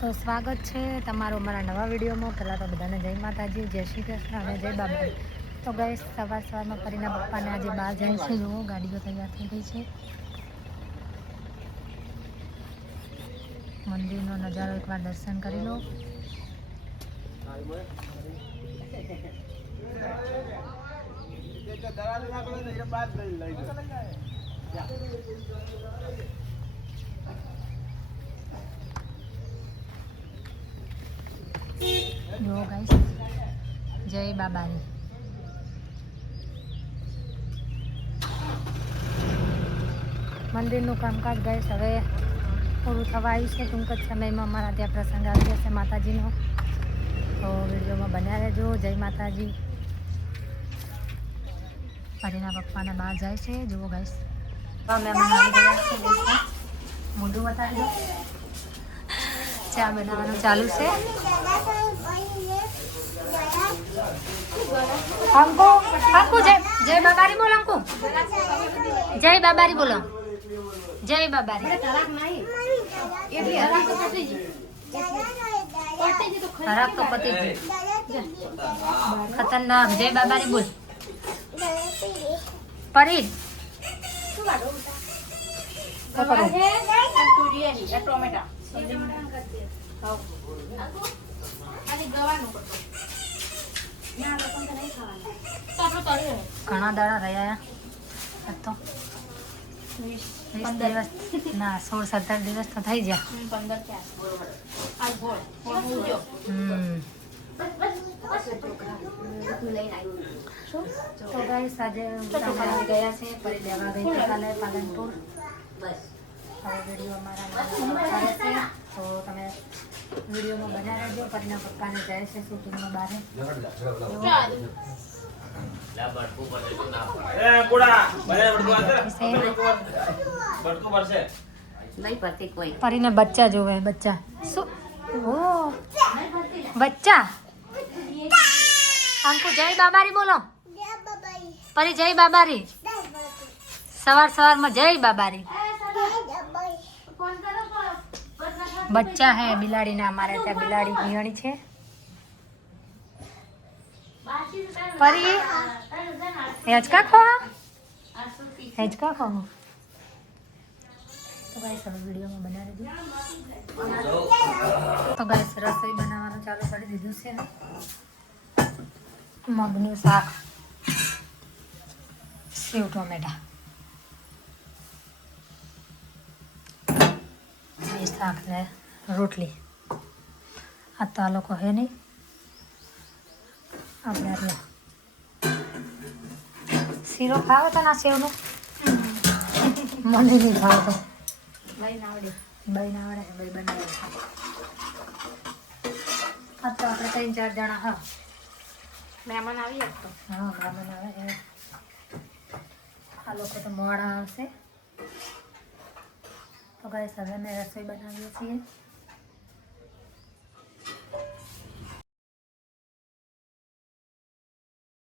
તો સ્વાગત છે તમારો અમારા નવા વિડીયોમાં. પહેલાં તો બધાને જય માતાજી, જય શ્રી કૃષ્ણ અને જય બાબા. તો ગાઈસ સવારમાં ફરીના પપ્પાને આજે બહાર જાય છે. જુઓ ગાડીઓ તૈયાર થઈ ગઈ છે. મંદિરનો નજારો એકવાર દર્શન કરી લો. જો ગાઈસ જય બાબાની. મંદિરનું કામકાજ ગાઈસ હવે પૂરું થવા આવ્યું છે. ટૂંક જ સમયમાં અમારા ત્યાં પ્રસંગ આવી જશે માતાજીનો. તો વિડીયોમાં બન્યા રહેજો. જય માતાજી. ફરીના પપ્પાને બહાર જાય છે. જુઓ ગાઈસ અમે આવી ગયા છે. મોઢું બતાવી દો. ચા બનાવવાનું ચાલુ છે. અંકુ અંકુ જય બાબારી બોલો. અંકુ જય બાબારી બોલો. જય બાબારી. ખરાબ તો પતિ ખતરનાક. જય બાબારી બોલ. પરીત ઘણા દાડા રહ્યા તો 20 દિવસ ના 16-17 દિવસ તો થઈ ગયા. તો ગાઈસ આજે ગયા છે પરી લેવા ગઈ કાલે પાલનપુર. હવે વિડીયો અમારા છે તો તમે વિડીયોમાં બન્યા રહેજો. પરીના પપ્પાને જાય છે શૂટિંગમાં બહાર. પરીને બચ્ચા જોવે. બચ્ચા શું? ઓ બચ્ચા. અંકુ જય બાબારી બોલો. પરી જય બાબારી. સવારમાં જય બાબારી. बच्चा है बिलाड़ी ना. हमारे ત્યાં બિલાડી વિયાણી છે. પરી હેચકા ખો. હેચકા ખો. તો ગાઈસ હવે વિડીયોમાં બના રહેજો. તો ગાઈસ રસોઈ બનાવવાનું ચાલુ કરી દીધું છે. મગનું શાક, સેવ ટોમેટા, શાક ને રોટલી. આ તો આ લોકો હે નહીં. આપણે આટલા શીરો ખાવો તો ના સેવનો મને નહીં ખાવો તો ભાઈ ના આવડે. ભાઈ બનાવે. આ તો આપણે 3-4 જણા. હા મહેમાન આવી તો. હા મહેમાન આવે. આ લોકો તો મોડા આવશે. તો ગાઈસ હવે અમે રસોઈ બનાવીએ છીએ.